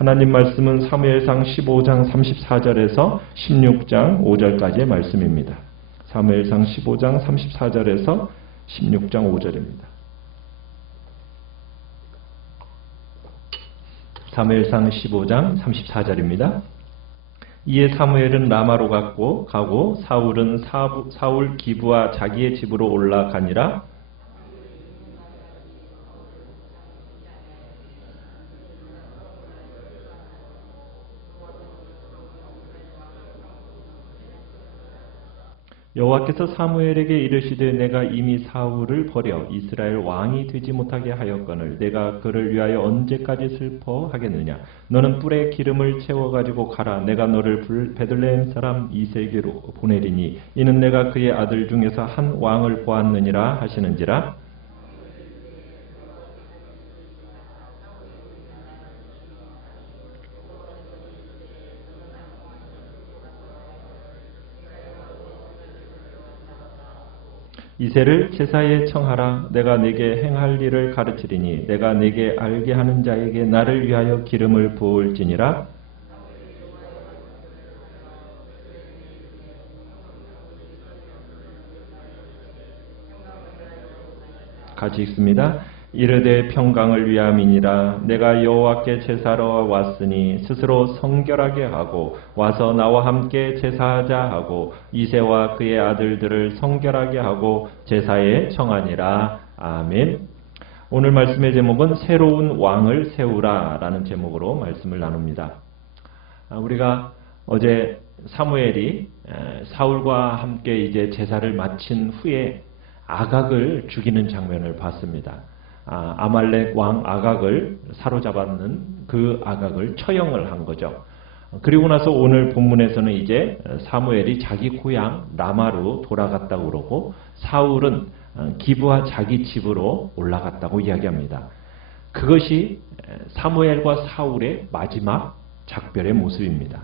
하나님 말씀은 사무엘상 15장 34절에서 16장 5절까지의 말씀입니다. 사무엘상 15장 34절에서 16장 5절입니다. 사무엘상 15장 34절입니다. 이에 사무엘은 라마로 가고 사울은 사울 기브와 자기의 집으로 올라가니라. 여호와께서 사무엘에게 이르시되 내가 이미 사울을 버려 이스라엘 왕이 되지 못하게 하였거늘 내가 그를 위하여 언제까지 슬퍼하겠느냐. 너는 뿔에 기름을 채워가지고 가라. 내가 너를 베들레헴 사람 이새에게로 보내리니 이는 내가 그의 아들 중에서 한 왕을 보았느니라 하시는지라. 이새를 제사에 청하라. 내가 네게 행할 일을 가르치리니 내가 네게 알게 하는 자에게 나를 위하여 기름을 부을지니라. 같이 읽습니다. 이르되 평강을 위함이니라. 내가 여호와께 제사로 왔으니 스스로 성결하게 하고 와서 나와 함께 제사하자 하고 이새와 그의 아들들을 성결하게 하고 제사에 청하니라. 아멘. 오늘 말씀의 제목은 새로운 왕을 세우라 라는 제목으로 말씀을 나눕니다. 우리가 어제 사무엘이 사울과 함께 이제 제사를 마친 후에 아각을 죽이는 장면을 봤습니다. 아말렉 왕 아각을 사로잡았는 그 아각을 처형을 한 거죠. 그리고 나서 오늘 본문에서는 이제 사무엘이 자기 고향 라마로 돌아갔다고 그러고 사울은 기브와 자기 집으로 올라갔다고 이야기합니다. 그것이 사무엘과 사울의 마지막 작별의 모습입니다.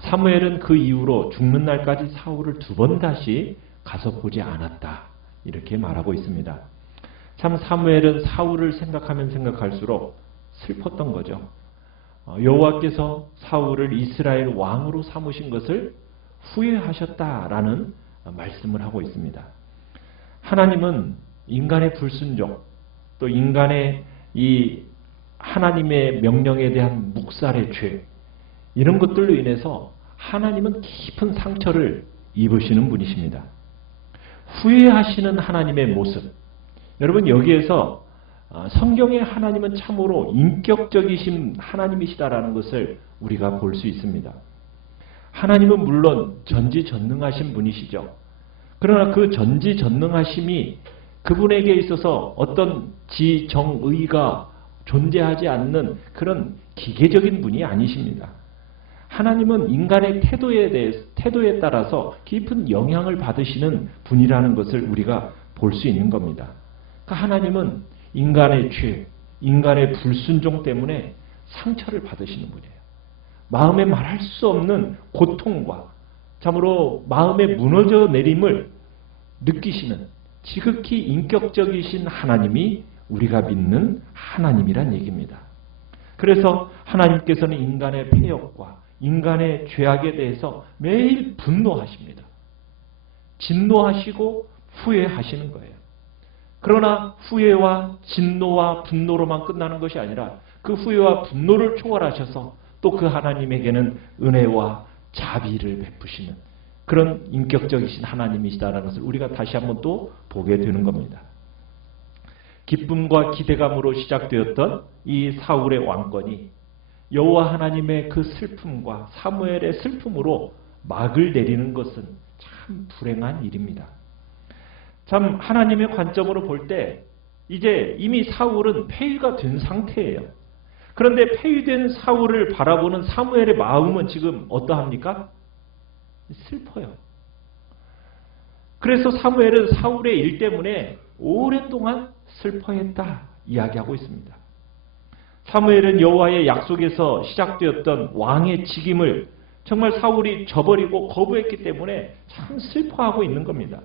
사무엘은 그 이후로 죽는 날까지 사울을 2번 다시 가서 보지 않았다. 이렇게 말하고 있습니다. 참 사무엘은 사울을 생각하면 생각할수록 슬펐던 거죠. 여호와께서 사울을 이스라엘 왕으로 삼으신 것을 후회하셨다라는 말씀을 하고 있습니다. 하나님은 인간의 불순종, 또 인간의 이 하나님의 명령에 대한 묵살의 죄, 이런 것들로 인해서 하나님은 깊은 상처를 입으시는 분이십니다. 후회하시는 하나님의 모습, 여러분 여기에서 성경의 하나님은 참으로 인격적이신 하나님이시다라는 것을 우리가 볼 수 있습니다. 하나님은 물론 전지전능하신 분이시죠. 그러나 그 전지전능하심이 그분에게 있어서 어떤 지정의가 존재하지 않는 그런 기계적인 분이 아니십니다. 하나님은 인간의 태도에 따라서 깊은 영향을 받으시는 분이라는 것을 우리가 볼 수 있는 겁니다. 하나님은 인간의 죄, 인간의 불순종 때문에 상처를 받으시는 분이에요. 마음에 말할 수 없는 고통과 참으로 마음의 무너져 내림을 느끼시는 지극히 인격적이신 하나님이 우리가 믿는 하나님이란 얘기입니다. 그래서 하나님께서는 인간의 패역과 인간의 죄악에 대해서 매일 분노하십니다. 진노하시고 후회하시는 거예요. 그러나 후회와 진노와 분노로만 끝나는 것이 아니라 그 후회와 분노를 초월하셔서 또 그 하나님에게는 은혜와 자비를 베푸시는 그런 인격적이신 하나님이시다라는 것을 우리가 다시 한번 또 보게 되는 겁니다. 기쁨과 기대감으로 시작되었던 이 사울의 왕권이 여호와 하나님의 그 슬픔과 사무엘의 슬픔으로 막을 내리는 것은 참 불행한 일입니다. 참 하나님의 관점으로 볼 때 이제 이미 사울은 폐위가 된 상태예요. 그런데 폐위된 사울을 바라보는 사무엘의 마음은 지금 어떠합니까? 슬퍼요. 그래서 사무엘은 사울의 일 때문에 오랫동안 슬퍼했다 이야기하고 있습니다. 사무엘은 여호와의 약속에서 시작되었던 왕의 직임을 정말 사울이 저버리고 거부했기 때문에 참 슬퍼하고 있는 겁니다.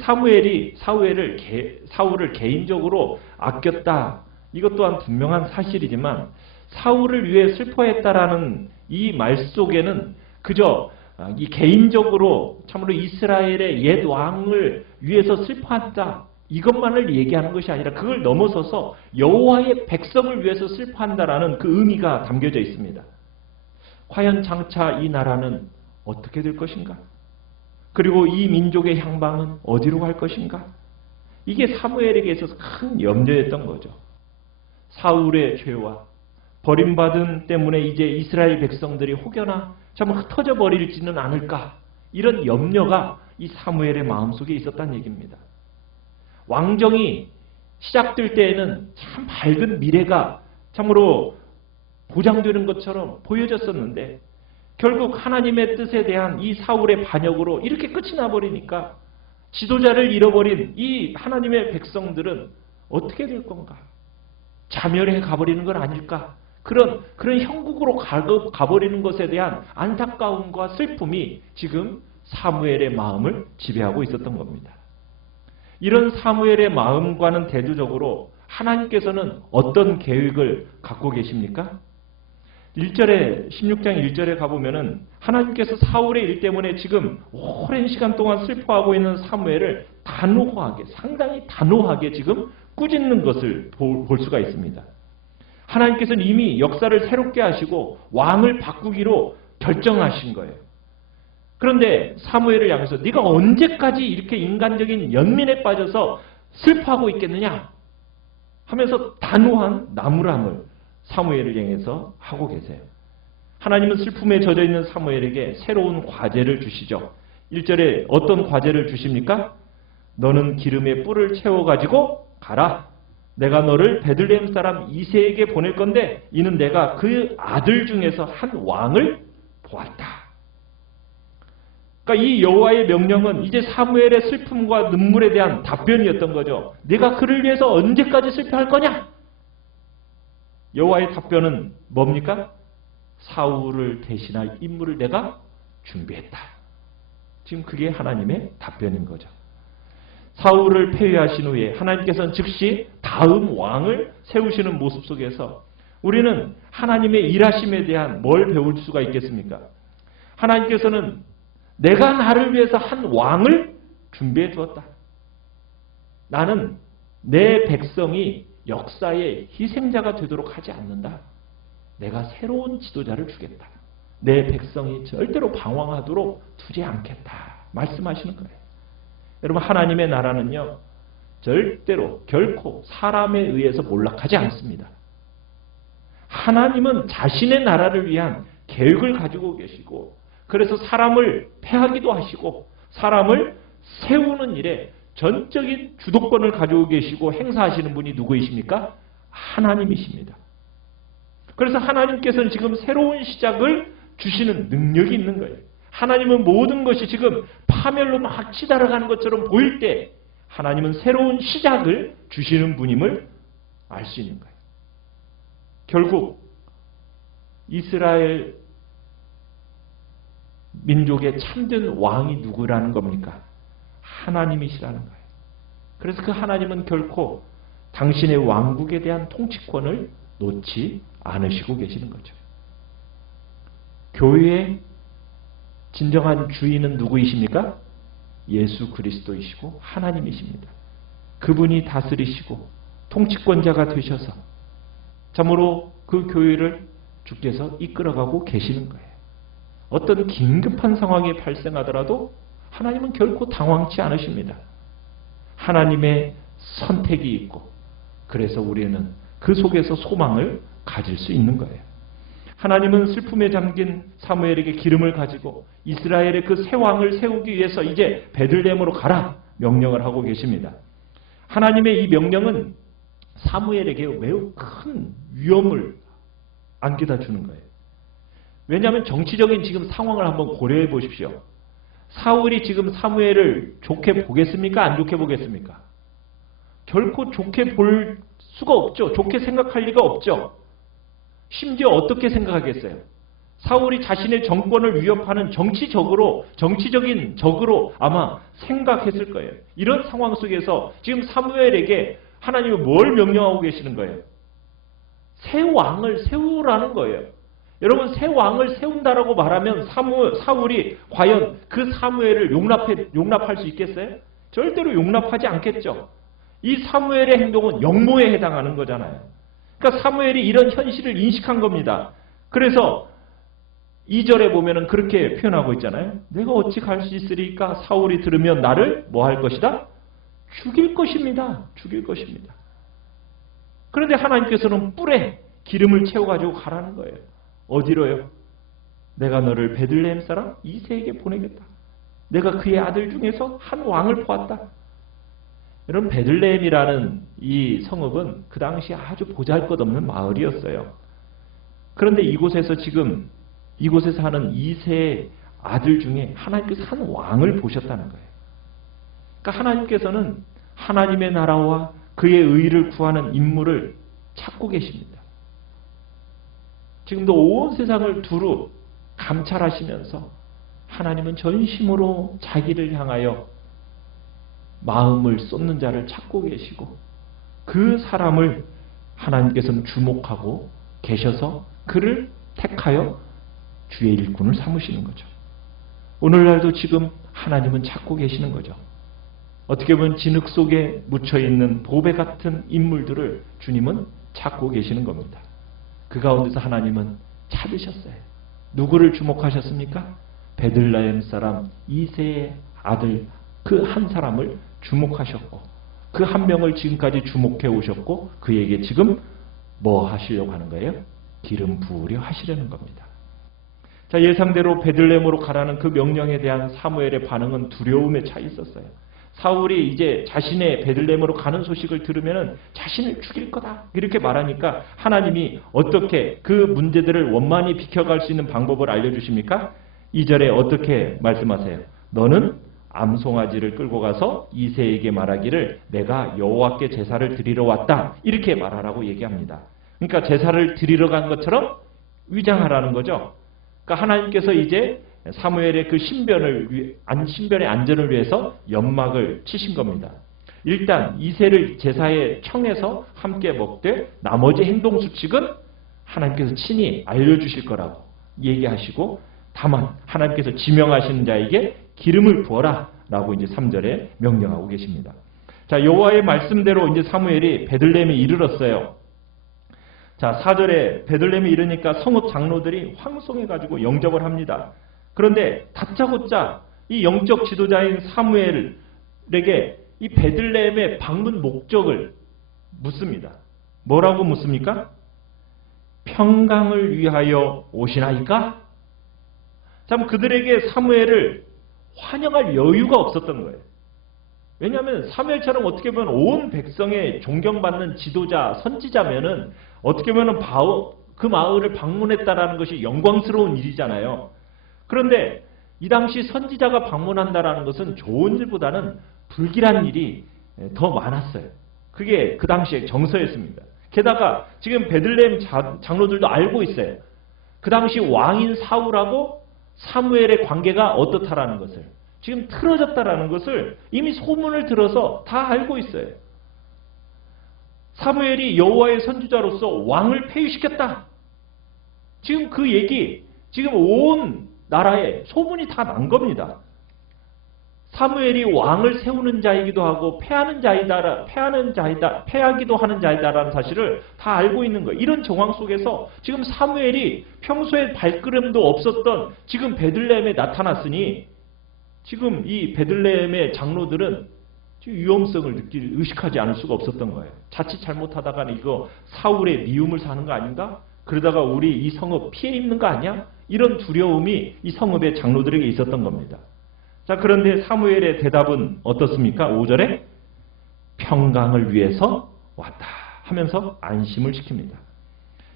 사무엘이 사울을 개인적으로 아꼈다. 이것 또한 분명한 사실이지만 사울을 위해 슬퍼했다라는 이 말 속에는 그저 이 개인적으로 참으로 이스라엘의 옛 왕을 위해서 슬퍼한다 이것만을 얘기하는 것이 아니라 그걸 넘어서서 여호와의 백성을 위해서 슬퍼한다라는 그 의미가 담겨져 있습니다. 과연 장차 이 나라는 어떻게 될 것인가? 그리고 이 민족의 향방은 어디로 갈 것인가? 이게 사무엘에게 있어서 큰 염려였던 거죠. 사울의 죄와 버림받음 때문에 이제 이스라엘 백성들이 혹여나 참 흩어져 버릴지는 않을까? 이런 염려가 이 사무엘의 마음속에 있었다는 얘기입니다. 왕정이 시작될 때에는 참 밝은 미래가 참으로 보장되는 것처럼 보여졌었는데 결국 하나님의 뜻에 대한 이 사울의 반역으로 이렇게 끝이 나버리니까 지도자를 잃어버린 이 하나님의 백성들은 어떻게 될 건가? 자멸해 가버리는 건 아닐까? 그런 형국으로 가버리는 것에 대한 안타까움과 슬픔이 지금 사무엘의 마음을 지배하고 있었던 겁니다. 이런 사무엘의 마음과는 대조적으로 하나님께서는 어떤 계획을 갖고 계십니까? 1절에 16장 1절에 가보면은 하나님께서 사울의 일 때문에 지금 오랜 시간 동안 슬퍼하고 있는 사무엘을 단호하게 상당히 단호하게 지금 꾸짖는 것을 볼 수가 있습니다. 하나님께서는 이미 역사를 새롭게 하시고 왕을 바꾸기로 결정하신 거예요. 그런데 사무엘을 향해서 네가 언제까지 이렇게 인간적인 연민에 빠져서 슬퍼하고 있겠느냐 하면서 단호한 나무람을 사무엘을 향해서 하고 계세요. 하나님은 슬픔에 젖어 있는 사무엘에게 새로운 과제를 주시죠. 1절에 어떤 과제를 주십니까? 너는 기름에 뿔을 채워가지고 가라. 내가 너를 베들레헴 사람 이새에게 보낼 건데 이는 내가 그 아들 중에서 한 왕을 보았다. 그러니까 이 여호와의 명령은 이제 사무엘의 슬픔과 눈물에 대한 답변이었던 거죠. 네가 그를 위해서 언제까지 슬퍼할 거냐? 여호와의 답변은 뭡니까? 사울을 대신할 인물을 내가 준비했다. 지금 그게 하나님의 답변인 거죠. 사울을 폐위하신 후에 하나님께서는 즉시 다음 왕을 세우시는 모습 속에서 우리는 하나님의 일하심에 대한 뭘 배울 수가 있겠습니까? 하나님께서는 내가 나를 위해서 한 왕을 준비해 두었다. 나는 내 백성이 역사의 희생자가 되도록 하지 않는다. 내가 새로운 지도자를 주겠다. 내 백성이 절대로 방황하도록 두지 않겠다. 말씀하시는 거예요. 여러분 하나님의 나라는요. 절대로 결코 사람에 의해서 몰락하지 않습니다. 하나님은 자신의 나라를 위한 계획을 가지고 계시고 그래서 사람을 패하기도 하시고 사람을 세우는 일에 전적인 주도권을 가지고 계시고 행사하시는 분이 누구이십니까? 하나님이십니다. 그래서 하나님께서는 지금 새로운 시작을 주시는 능력이 있는 거예요. 하나님은 모든 것이 지금 파멸로 막 치달아가는 것처럼 보일 때 하나님은 새로운 시작을 주시는 분임을 알 수 있는 거예요. 결국 이스라엘 민족의 참된 왕이 누구라는 겁니까? 하나님이시라는 거예요. 그래서 그 하나님은 결코 당신의 왕국에 대한 통치권을 놓지 않으시고 계시는 거죠. 교회의 진정한 주인은 누구이십니까? 예수 그리스도이시고 하나님이십니다. 그분이 다스리시고 통치권자가 되셔서 참으로 그 교회를 주께서 이끌어가고 계시는 거예요. 어떤 긴급한 상황이 발생하더라도 하나님은 결코 당황치 않으십니다. 하나님의 선택이 있고 그래서 우리는 그 속에서 소망을 가질 수 있는 거예요. 하나님은 슬픔에 잠긴 사무엘에게 기름을 가지고 이스라엘의 그 새 왕을 세우기 위해서 이제 베들레헴으로 가라 명령을 하고 계십니다. 하나님의 이 명령은 사무엘에게 매우 큰 위험을 안겨다 주는 거예요. 왜냐하면 정치적인 지금 상황을 한번 고려해 보십시오. 사울이 지금 사무엘을 좋게 보겠습니까? 안 좋게 보겠습니까? 결코 좋게 볼 수가 없죠. 좋게 생각할 리가 없죠. 심지어 어떻게 생각하겠어요? 사울이 자신의 정권을 위협하는 정치적인 적으로 아마 생각했을 거예요. 이런 상황 속에서 지금 사무엘에게 하나님은 뭘 명령하고 계시는 거예요? 새 왕을 세우라는 거예요. 여러분, 새 왕을 세운다라고 말하면 사울이 과연 그 사무엘을 용납할 수 있겠어요? 절대로 용납하지 않겠죠. 이 사무엘의 행동은 역모에 해당하는 거잖아요. 그러니까 사무엘이 이런 현실을 인식한 겁니다. 그래서 2절에 보면은 그렇게 표현하고 있잖아요. 내가 어찌 갈 수 있으리까? 사울이 들으면 나를 뭐 할 것이다? 죽일 것입니다. 죽일 것입니다. 그런데 하나님께서는 뿔에 기름을 채워가지고 가라는 거예요. 어디로요? 내가 너를 베들레헴 사람 이새에게 보내겠다. 내가 그의 아들 중에서 한 왕을 보았다. 여러분, 베들레헴이라는 이 성읍은 그 당시 아주 보잘것없는 마을이었어요. 그런데 이곳에서 하는 이새의 아들 중에 하나님께서 한 왕을 보셨다는 거예요. 그러니까 하나님께서는 하나님의 나라와 그의 의를 구하는 인물을 찾고 계십니다. 지금도 온 세상을 두루 감찰하시면서 하나님은 전심으로 자기를 향하여 마음을 쏟는 자를 찾고 계시고 그 사람을 하나님께서는 주목하고 계셔서 그를 택하여 주의 일꾼을 삼으시는 거죠. 오늘날도 지금 하나님은 찾고 계시는 거죠. 어떻게 보면 진흙 속에 묻혀있는 보배 같은 인물들을 주님은 찾고 계시는 겁니다. 그 가운데서 하나님은 찾으셨어요. 누구를 주목하셨습니까? 베들레헴 사람 이새의 아들 그 한 사람을 주목하셨고 그 한 명을 지금까지 주목해 오셨고 그에게 지금 뭐 하시려고 하는 거예요? 기름 부으려 하시려는 겁니다. 자, 예상대로 베들레헴으로 가라는 그 명령에 대한 사무엘의 반응은 두려움에 차 있었어요. 사울이 이제 자신의 베들레헴으로 가는 소식을 들으면 자신을 죽일 거다 이렇게 말하니까 하나님이 어떻게 그 문제들을 원만히 비켜갈 수 있는 방법을 알려주십니까? 2절에 어떻게 말씀하세요? 너는 암송아지를 끌고 가서 이새에게 말하기를 내가 여호와께 제사를 드리러 왔다 이렇게 말하라고 얘기합니다. 그러니까 제사를 드리러 간 것처럼 위장하라는 거죠. 그러니까 하나님께서 이제 사무엘의 그 신변의 안전을 위해서 연막을 치신 겁니다. 일단 이새를 제사에 청해서 함께 먹되 나머지 행동 수칙은 하나님께서 친히 알려주실 거라고 얘기하시고 다만 하나님께서 지명하시는 자에게 기름을 부어라 라고 이제 3절에 명령하고 계십니다. 자, 여호와의 말씀대로 이제 사무엘이 베들레헴에 이르렀어요. 자, 4절에 베들레헴에 이르니까 성읍 장로들이 황송해가지고 영접을 합니다. 그런데 다짜고짜 이 영적 지도자인 사무엘에게 이 베들레헴의 방문 목적을 묻습니다. 뭐라고 묻습니까? 평강을 위하여 오시나이까? 참 그들에게 사무엘을 환영할 여유가 없었던 거예요. 왜냐하면 사무엘처럼 어떻게 보면 온 백성의 존경받는 지도자, 선지자면은 어떻게 보면 그 마을을 방문했다라는 것이 영광스러운 일이잖아요. 그런데 이 당시 선지자가 방문한다라는 것은 좋은 일보다는 불길한 일이 더 많았어요. 그게 그 당시에 정서였습니다. 게다가 지금 베들레헴 장로들도 알고 있어요. 그 당시 왕인 사울하고 사무엘의 관계가 어떻다라는 것을, 지금 틀어졌다라는 것을 이미 소문을 들어서 다 알고 있어요. 사무엘이 여호와의 선지자로서 왕을 폐위시켰다. 지금 그 얘기, 지금 온 나라에 소문이 다 난 겁니다. 사무엘이 왕을 세우는 자이기도 하고 패하기도 하는 자이다라는 사실을 다 알고 있는 거예요. 이런 정황 속에서 지금 사무엘이 평소에 발걸음도 없었던 지금 베들레헴에 나타났으니 지금 이 베들레헴의 장로들은 지금 위험성을 의식하지 않을 수가 없었던 거예요. 자칫 잘못하다가는 이거 사울의 미움을 사는 거 아닌가? 그러다가 우리 이 성읍 피해 입는 거 아니야? 이런 두려움이 이 성읍의 장로들에게 있었던 겁니다. 자, 그런데 사무엘의 대답은 어떻습니까? 5절에 평강을 위해서 왔다 하면서 안심을 시킵니다.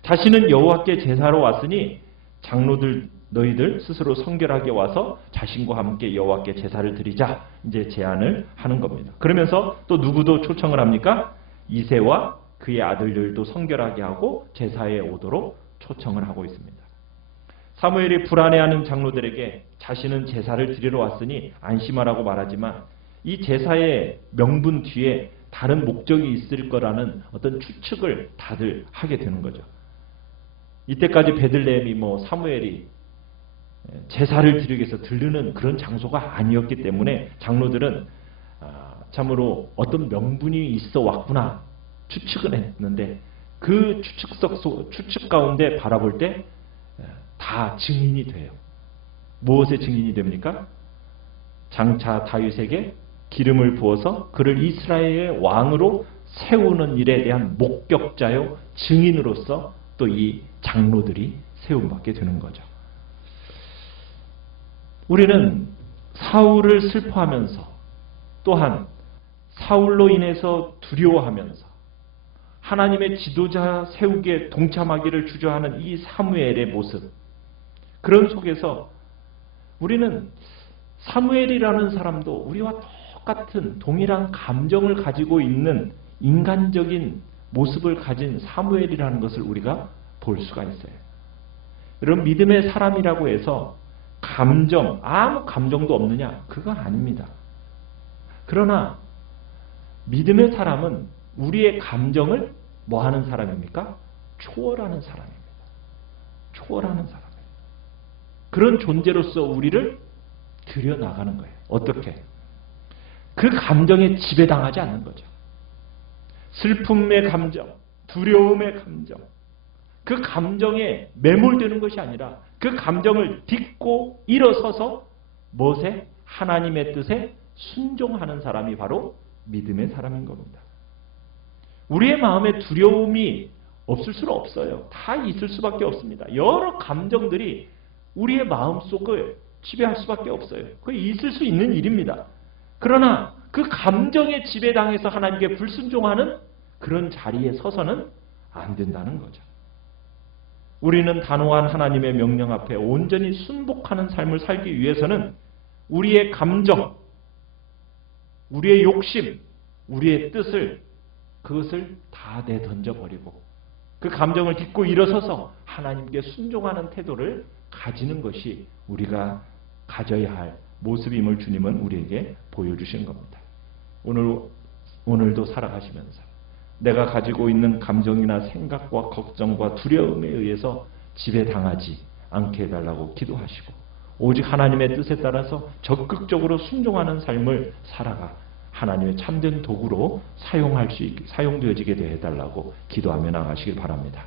자신은 여호와께 제사로 왔으니 장로들 너희들 스스로 성결하게 와서 자신과 함께 여호와께 제사를 드리자 이제 제안을 하는 겁니다. 그러면서 또 누구도 초청을 합니까? 이새와 그의 아들들도 성결하게 하고 제사에 오도록 초청을 하고 있습니다. 사무엘이 불안해하는 장로들에게 자신은 제사를 드리러 왔으니 안심하라고 말하지만 이 제사의 명분 뒤에 다른 목적이 있을 거라는 어떤 추측을 다들 하게 되는 거죠. 이때까지 베들레헴이 사무엘이 제사를 드리기 위해서 들르는 그런 장소가 아니었기 때문에 장로들은 참으로 어떤 명분이 있어 왔구나 추측은 했는데, 그 추측 가운데 바라볼 때 다 증인이 돼요. 무엇의 증인이 됩니까? 장차 다윗에게 기름을 부어서 그를 이스라엘의 왕으로 세우는 일에 대한 목격자요 증인으로서 또 이 장로들이 세움받게 되는 거죠. 우리는 사울을 슬퍼하면서 또한 사울로 인해서 두려워하면서 하나님의 지도자 세우기에 동참하기를 주저하는 이 사무엘의 모습, 그런 속에서 우리는 사무엘이라는 사람도 우리와 똑같은 동일한 감정을 가지고 있는 인간적인 모습을 가진 사무엘이라는 것을 우리가 볼 수가 있어요. 여러분, 믿음의 사람이라고 해서 아무 감정도 없느냐? 그거 아닙니다. 그러나 믿음의 사람은 우리의 감정을 뭐 하는 사람입니까? 초월하는 사람입니다. 초월하는 사람. 그런 존재로서 우리를 들여나가는 거예요. 어떻게? 그 감정에 지배당하지 않는 거죠. 슬픔의 감정, 두려움의 감정, 그 감정에 매몰되는 것이 아니라 그 감정을 딛고 일어서서 무엇에? 하나님의 뜻에 순종하는 사람이 바로 믿음의 사람인 겁니다. 우리의 마음에 두려움이 없을 수는 없어요. 다 있을 수밖에 없습니다. 여러 감정들이 우리의 마음속을 지배할 수밖에 없어요. 그게 있을 수 있는 일입니다. 그러나 그 감정에 지배당해서 하나님께 불순종하는 그런 자리에 서서는 안 된다는 거죠. 우리는 단호한 하나님의 명령 앞에 온전히 순복하는 삶을 살기 위해서는 우리의 감정, 우리의 욕심, 우리의 뜻을, 그것을 다 내던져버리고 그 감정을 딛고 일어서서 하나님께 순종하는 태도를 가지는 것이 우리가 가져야 할 모습임을 주님은 우리에게 보여주신 겁니다. 오늘도 살아가시면서 내가 가지고 있는 감정이나 생각과 걱정과 두려움에 의해서 지배당하지 않게 해달라고 기도하시고, 오직 하나님의 뜻에 따라서 적극적으로 순종하는 삶을 살아가 하나님의 참된 도구로 사용되어지게 해달라고 기도하며 나가시길 바랍니다.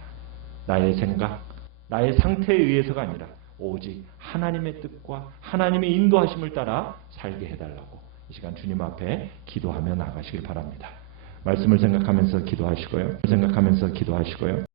나의 생각, 나의 상태에 의해서가 아니라 오직 하나님의 뜻과 하나님의 인도하심을 따라 살게 해달라고 이 시간 주님 앞에 기도하며 나가시길 바랍니다. 말씀을 생각하면서 기도하시고요.